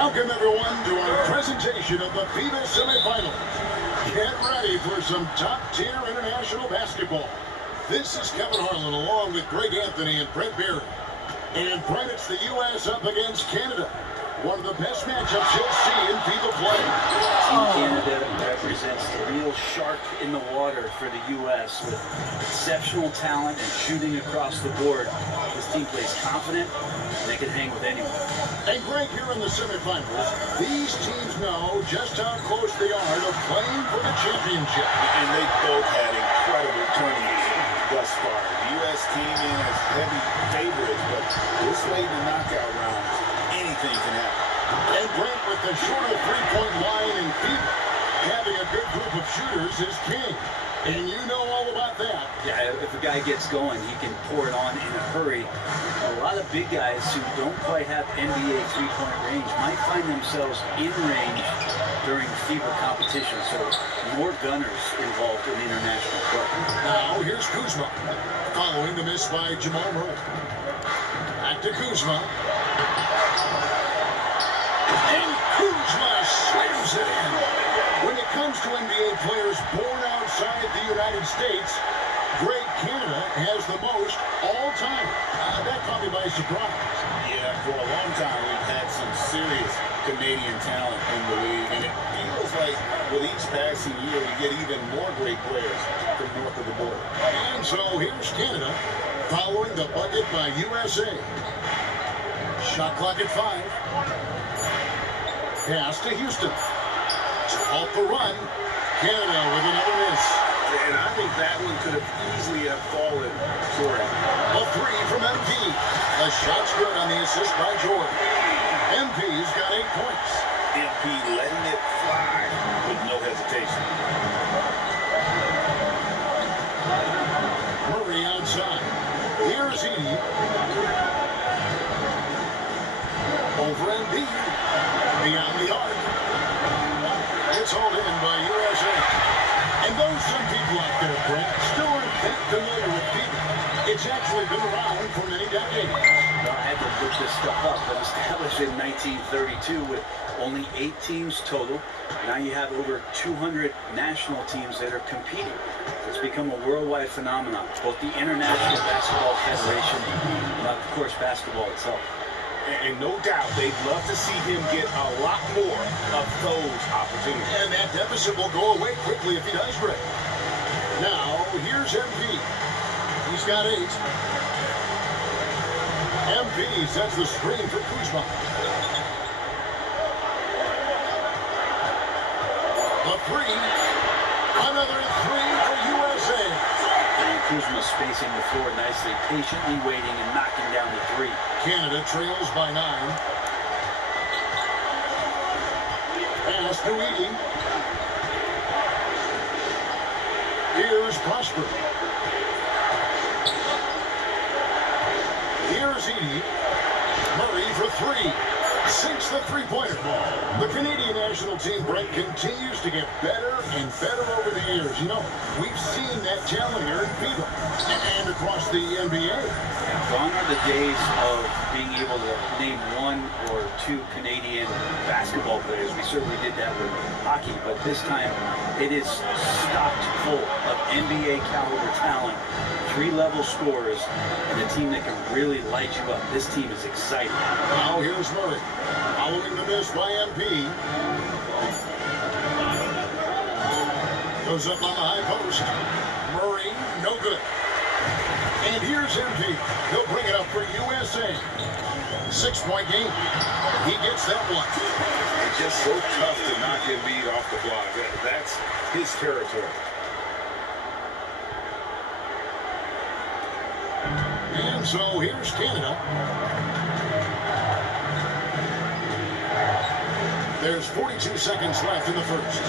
Welcome, everyone, to our presentation of the FIBA semifinals. Get ready for some top-tier international basketball. This is Kevin Harlan along with Greg Anthony and Brent Berry. And Brent, it's the U.S. up against Canada. One of the best matchups you'll see in FIBA play. Team Canada represents the real shark in the water for the U.S. with exceptional talent and shooting across the board. This team plays confident, and they can hang with anyone. And Greg, here in the semifinals, these teams know just how close they are to playing for the championship. And they both had incredible tournaments thus far. The U.S. team in as heavy favorites, but this late in the knockout rounds, anything can happen. And Brent, with the shorter three-point line in FIBA, having a good group of shooters is king. And you know all about that. Yeah, if a guy gets going, he can pour it on in a hurry. A lot of big guys who don't quite have NBA three-point range might find themselves in range during FIBA competition. So more gunners involved in international play. Now here's Kuzma, following the miss by Jamal Murray. Back to Kuzma. And Kuzma slams it in. When it comes to NBA players born outside the United States, Greg, Canada has the most all time. That caught me by surprise. Yeah, for a long time we've had some serious Canadian talent in the league, and it feels like with each passing year we get even more great players from north of the border. And so here's Canada following the bucket by USA. Shot clock at 5. Pass to Houston. Off the run, Canada with another miss. And I think that one could have easily have fallen for him. A three from MP. The shot's good on the assist by Jordan. MP's got 8 points. MP letting it fly with no hesitation. Murray outside. Here's Edie. Over MP. Beyond the arc. It's hauled in by USA. And though some people out there, Brent, still aren't that familiar with FIBA, it's actually been around for many decades. Well, I had to look this stuff up. It was established in 1932 with only 8 teams total. Now you have over 200 national teams that are competing. It's become a worldwide phenomenon, both the International Basketball Federation and, of course, basketball itself. And no doubt they'd love to see him get a lot more of those opportunities. And that deficit will go away quickly if he does great. Now, here's MP. He's got 8. MP sets the screen for Kuzma. A 3. Another 3 for USA. And Kuzma spacing the floor nicely, patiently waiting and knocking down the 3. Canada trails by 9. Pass to Edie. Here's Prosper. Here's Edie. Murray for 3. Sinks the three-pointer. The Canadian national team, Brent, continues to get better and better over the years. You know, we've seen that talent here in FIBA and across the NBA. Gone are the days of being able to name 1 or 2 Canadian basketball players. We certainly did that with hockey, but this time it is stocked full of NBA caliber talent, 3-level scorers, and a team that can really light you up. This team is exciting. Now here's Murray, following the miss by MP. Goes up on the high post. Murray, no good. And here's MP. He'll bring it up for USA. 6-point game. He gets that one. It's just so tough to knock Embiid off the block. That's his territory. And so here's Canada. There's 42 seconds left in the first.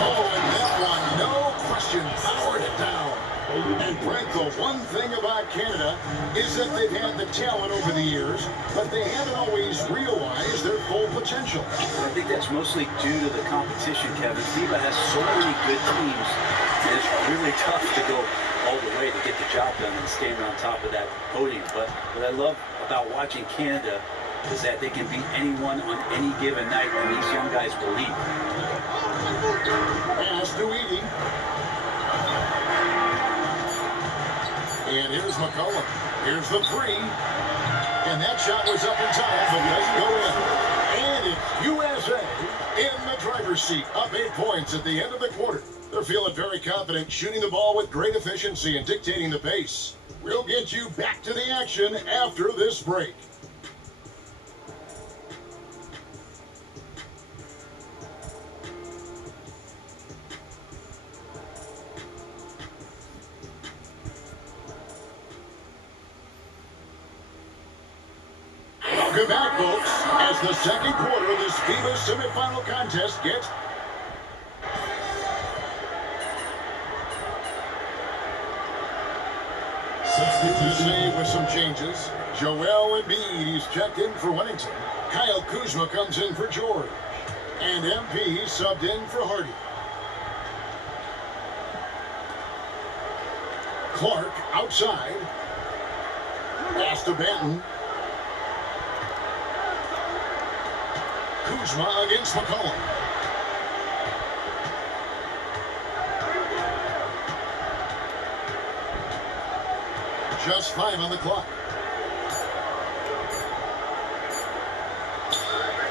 Oh, and that one, no question, powered it down. And Brent, the one thing about Canada is that they've had the talent over the years, but they haven't always realized their full potential. I think that's mostly due to the competition, Kevin. FIBA has so many good teams, and it's really tough to go all the way to get the job done and stand on top of that podium. But what I love about watching Canada is that they can beat anyone on any given night, and these young guys believe. Pass to Edie. And here's McCollum. Here's the three. And that shot was up in time, but doesn't go in. And it's USA in the driver's seat, up 8 points at the end of the quarter. They're feeling very confident, shooting the ball with great efficiency and dictating the pace. We'll get you back to the action after this break. Welcome back, folks, as the second quarter of this FIBA semifinal contest gets USA with some changes. Joel Embiid, he's checked in for Wellington. Kyle Kuzma comes in for George. And MP subbed in for Hardy. Clark outside. Pass to Benton. Kuzma against McCollum. Just 5 on the clock.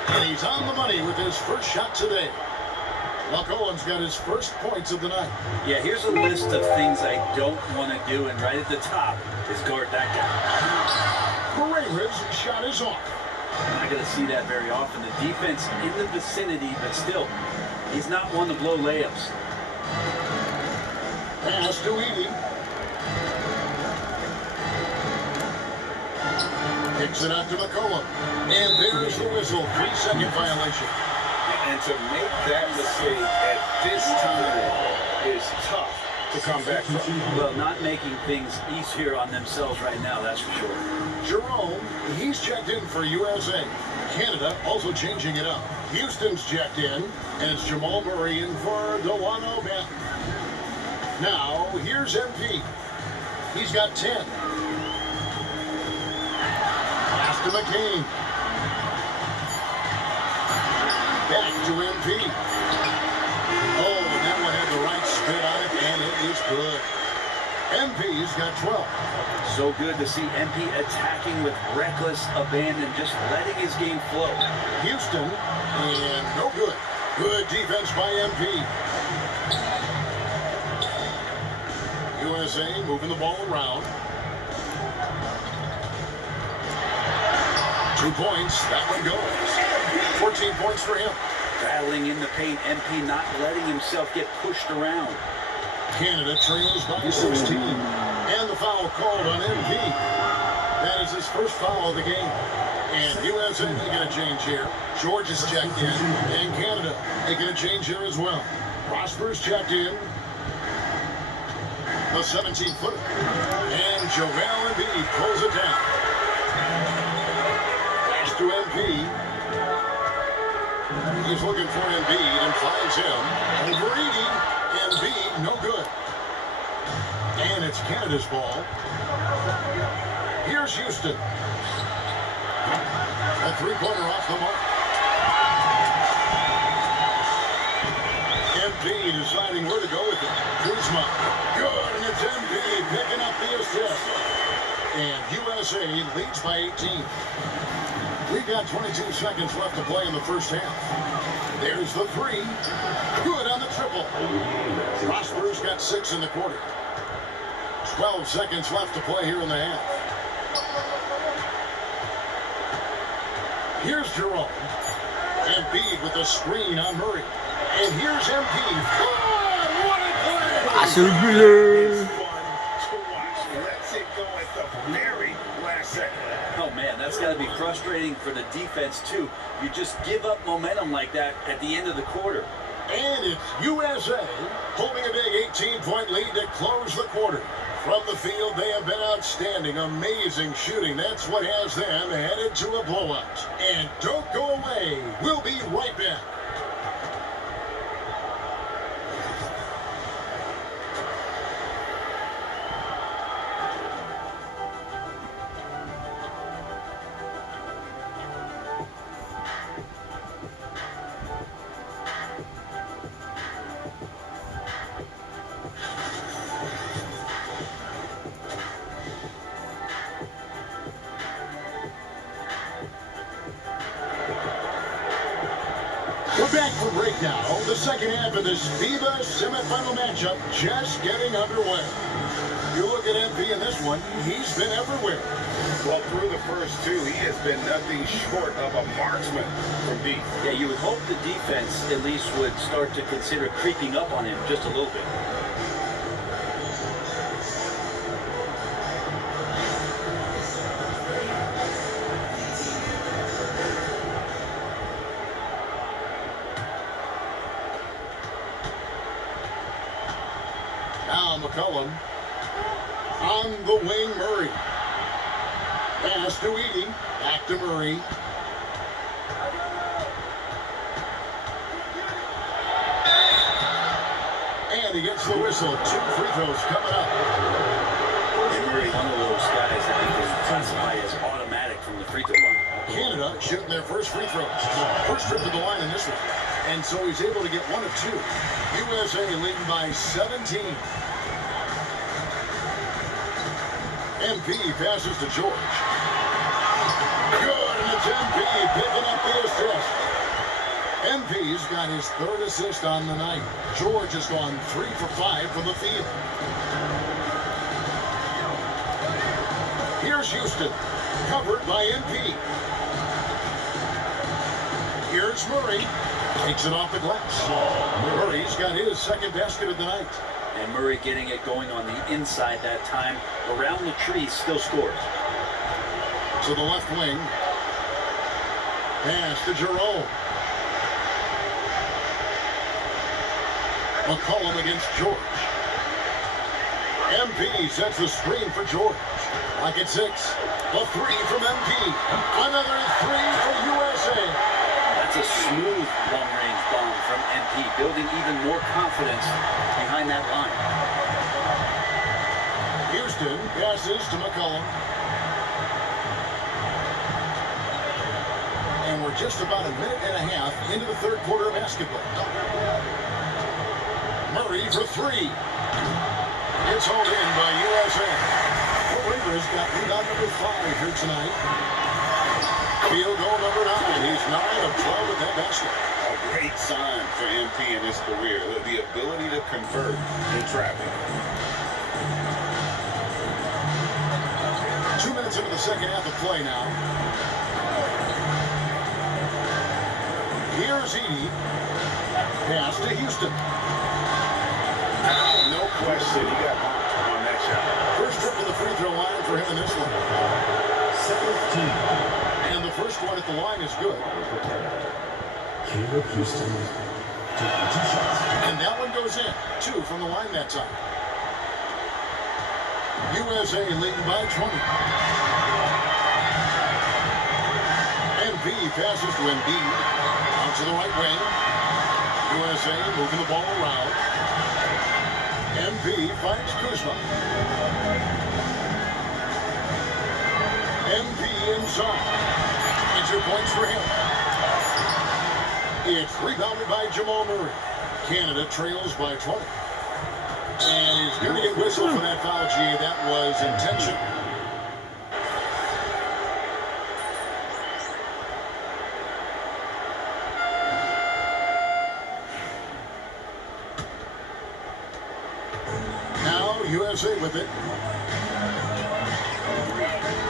And he's on the money with his first shot today. McCollum's got his first points of the night. Yeah, here's a list of things I don't want to do, and right at the top is guard that guy. Pereira's shot is off. You're not going to see that very often. The defense in the vicinity, but still, he's not one to blow layups. Pass to Edie. Kicks it out to McCollum. And there's the whistle. 3-second violation. And to make that mistake at this time is tough to come back from. Well, not making things easier on themselves right now, that's for sure. Jerome, he's checked in for USA. Canada also changing it up. Houston's checked in, and it's Jamal Murray in for Delano Benton. Now, here's MP. He's got 10. Pass to McCain. Back to MP. Oh, and that one had the right spin on it, and it is good. MP's got 12. So good to see MP attacking with reckless abandon, just letting his game flow. Houston, and no good. Good defense by MP. USA moving the ball around. 2 points, that one goes. 14 points for him. Battling in the paint, MP not letting himself get pushed around. Canada trails by 16. And the foul called on MP. That is his first foul of the game. And USA making a change here. George is checked in. And Canada making a change here as well. Prosper's checked in. The 17-footer. And Joel Embiid pulls it down. Pass to MP. He's looking for Embiid and finds him. Over Edie. Embiid, no good. And it's Canada's ball. Here's Houston. A three-pointer off the mark. MP deciding where to go with it. Kuzma. Good, and it's MP picking up the assist. And USA leads by 18. We've got 22 seconds left to play in the first half. There's the three. Good on the triple. Prosper's got 6 in the quarter. 12 seconds left to play here in the half. Here's Jerome. Embiid with the screen on Murray. And here's Embiid. Oh, what a play! It's fun to watch. Let's it go at the very last second. Oh man, that's got to be frustrating for the defense too. You just give up momentum like that at the end of the quarter. And it's USA holding a big 18-point lead to close the quarter. From the field, they have been outstanding. Amazing shooting. That's what has them headed to a blowout. And don't go away. We'll be right back. We're back for break now. The second half of this FIBA semifinal matchup just getting underway. You look at MP in this one, he's been everywhere. Well, through the first two, he has been nothing short of a marksman from deep. Yeah, you would hope the defense at least would start to consider creeping up on him just a little bit. Now McCollum on the wing, Murray. Pass to Edie, back to Murray. And he gets the whistle. 2 free throws coming up. And Murray, one of those guys that you can classify as automatic from the free throw line. Canada shooting their first free throws. First trip to the line in this one. And so he's able to get 1 of 2. USA leading by 17. MP passes to George. Good, and it's MP picking up the assist. MP's got his 3rd assist on the night. George has gone 3 for 5 from the field. Here's Houston, covered by MP. Here's Murray, takes it off the glass. Murray's got his 2nd basket of the night. And Murray getting it going on the inside that time. Around the tree, still scores. To the left wing. Pass to Jerome. McCollum against George. MP sets the screen for George. Like at 6. A 3 from MP. Another 3 for USA. That's a smooth long-range bomb from MP, building even more confidence behind that line. Houston passes to McCollum. And we're just about a minute and a half into the 3rd quarter of basketball. Murray for 3. It's hauled in by USA. Rivers got rebound number 5 here tonight. Field goal number 9. He's 9 of 12 with that basket. A great sign for MP in his career. The ability to convert in traffic. 2 minutes into the second half of play now. Here's Edie. Pass to Houston. No question, he got bumped on that shot. First trip to the free throw line for him in this one. 17. And the first one at the line is good. Caleb Houston taking 2 shots. And that one goes in. 2 from the line that time. USA leading by 20. MP passes to Embiid. Out to the right wing. USA moving the ball around. MP finds Kuzma. MP inside. And 2 points for him. It's rebounded by Jamal Murray. Canada trails by 20. And he's going to get whistled for that foul, G. That was intentional. Now USA with it.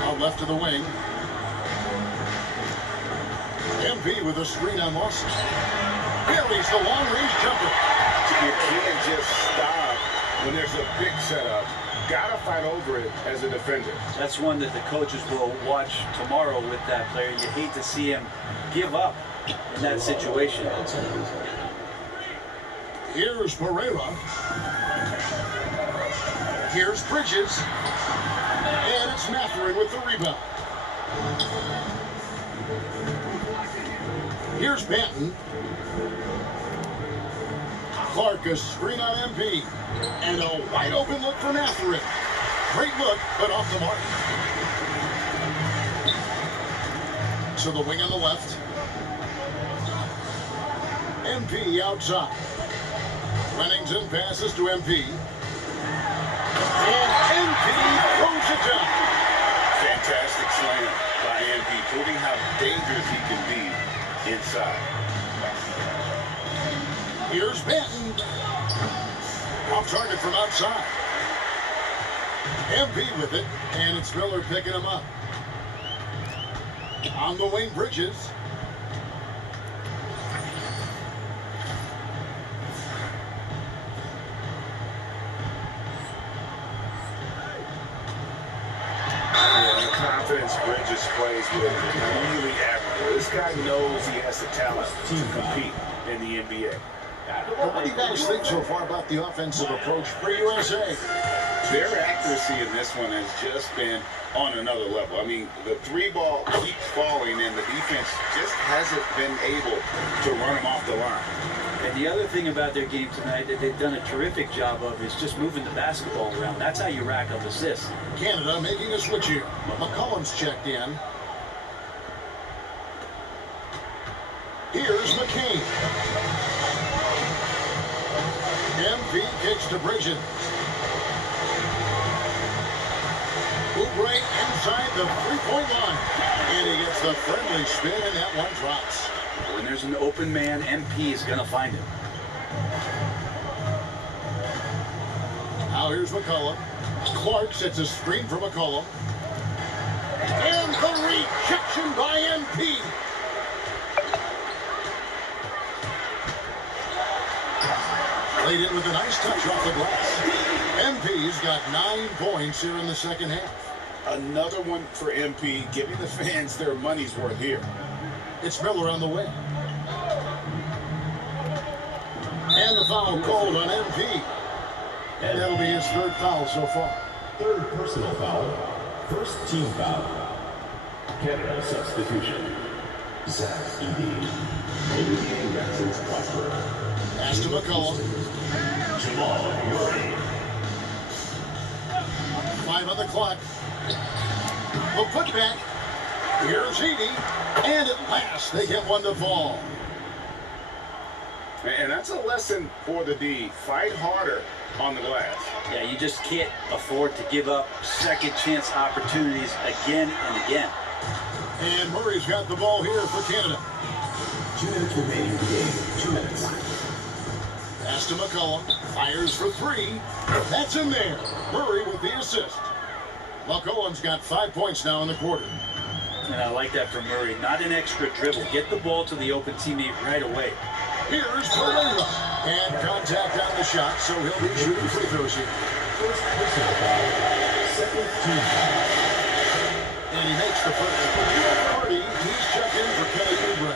Out left to the wing. MP with a screen on Lawson. Buries the long-range jumper. You can't just stop when there's a big setup. Gotta fight over it as a defender. That's one that the coaches will watch tomorrow with that player. You hate to see him give up in that situation. Here's Pereira. Here's Bridges. And it's Matherin with the rebound. Here's Banton. Clark, a screen on MP. And a wide open look for Matherin. Great look, but off the mark. To the wing on the left. MP outside. Remington passes to MP. And MP throws it down. Fantastic slam by MP, proving how dangerous he can be inside. side. MP with it, and it's Miller picking him up. On the wing, Bridges. The confidence Bridges plays with is really admirable. This guy knows he has the talent to compete in the NBA. Well, what do you guys think so far about the offensive approach for USA? Their accuracy in this one has just been on another level. I mean, the three ball keeps falling, and the defense just hasn't been able to run them off the line. And the other thing about their game tonight that they've done a terrific job of is just moving the basketball around. That's how you rack up assists. Canada making a switch here. McCollum's checked in. Here's McCain. MP kicks to Bridges. Oubre inside the three-point line. And he gets the friendly spin, and that one drops. When there's an open man, MP is going to find him. Now here's McCollum. Clark sets a screen for McCollum. And the rejection by MP. Played in with a nice touch off the glass. MP's got 9 points here in the second half. Another one for MP, giving the fans their money's worth here. It's Miller on the way. And the foul called on MP. And that'll be his third foul so far. Third personal foul. First team foul. Canada substitution. Zach Edey. Maybe Jackson's Prosper. Pass to McCollum. Jamal Murray. 5 on the clock. The putback. Here's Edey. And at last, they get one to fall. And that's a lesson for the D. Fight harder on the glass. Yeah, you just can't afford to give up second chance opportunities again and again. And Murray's got the ball here for Canada. 2 minutes remaining in the game. 2 minutes. Pass to McCollum. Fires for 3. That's in there. Murray with the assist. McCollum's got 5 points now in the quarter. And I like that from Murray. Not an extra dribble. Get the ball to the open teammate right away. Here's Pereira. And contact on the shot, so he'll be shooting free throws here. First personal foul. Second team foul. And he makes the first. Hardy, he's checked in for Kelly Oubre.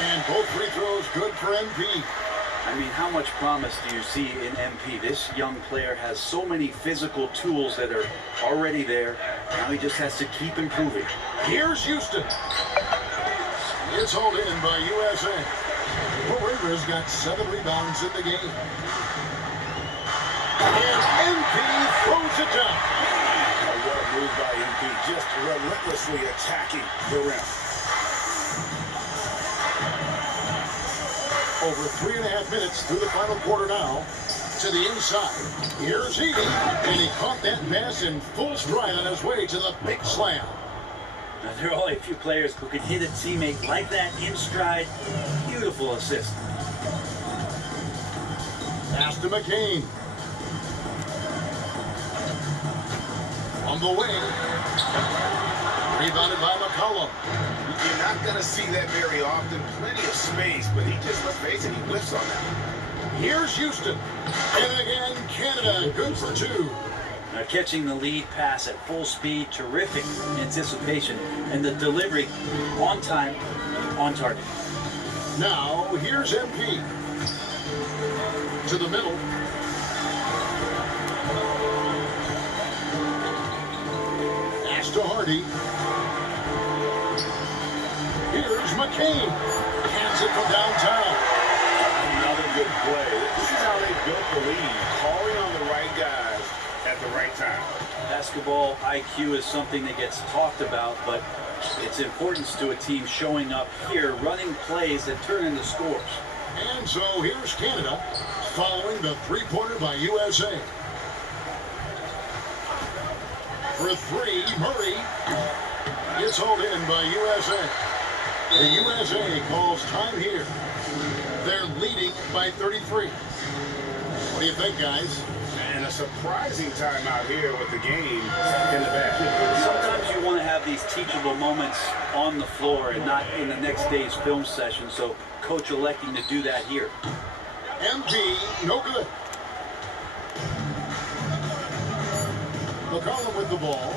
And both free throws good for MP. I mean, how much promise do you see in MP? This young player has so many physical tools that are already there. Now he just has to keep improving. Here's Houston. It's hauled in by USA. Pereira's got 7 rebounds in the game. And MP throws it down. What a move by MP, just relentlessly attacking the rim. Over 3.5 minutes through the final quarter now. To the inside. Here's Edey. And he caught that pass in full stride on his way to the big slam. Now, there are only a few players who can hit a teammate like that in stride. Beautiful assist. Pass to McCain. On the wing. Rebounded by McCollum. You're not going to see that very often. Plenty of space, but he just, let's face it, he whiffs on that. Here's Houston. And again, Canada good for 2. Now catching the lead pass at full speed, terrific anticipation, and the delivery on time, on target. Now, here's MP. To the middle. Pass to Hardy. Here's McCain. Hands it from downtown. Another good play. This is how they built the lead, calling on the right guys at the right time. Basketball IQ is something that gets talked about, but its importance to a team showing up here, running plays that turn into scores. And so here's Canada following the three-pointer by USA. For 3, Murray. It's hauled in by USA. The USA calls time here. They're leading by 33. What do you think, guys? And a surprising timeout here with the game in the back. Sometimes you want to have these teachable moments on the floor and not in the next day's film session, so coach electing to do that here. MB, no good. McCollum with the ball.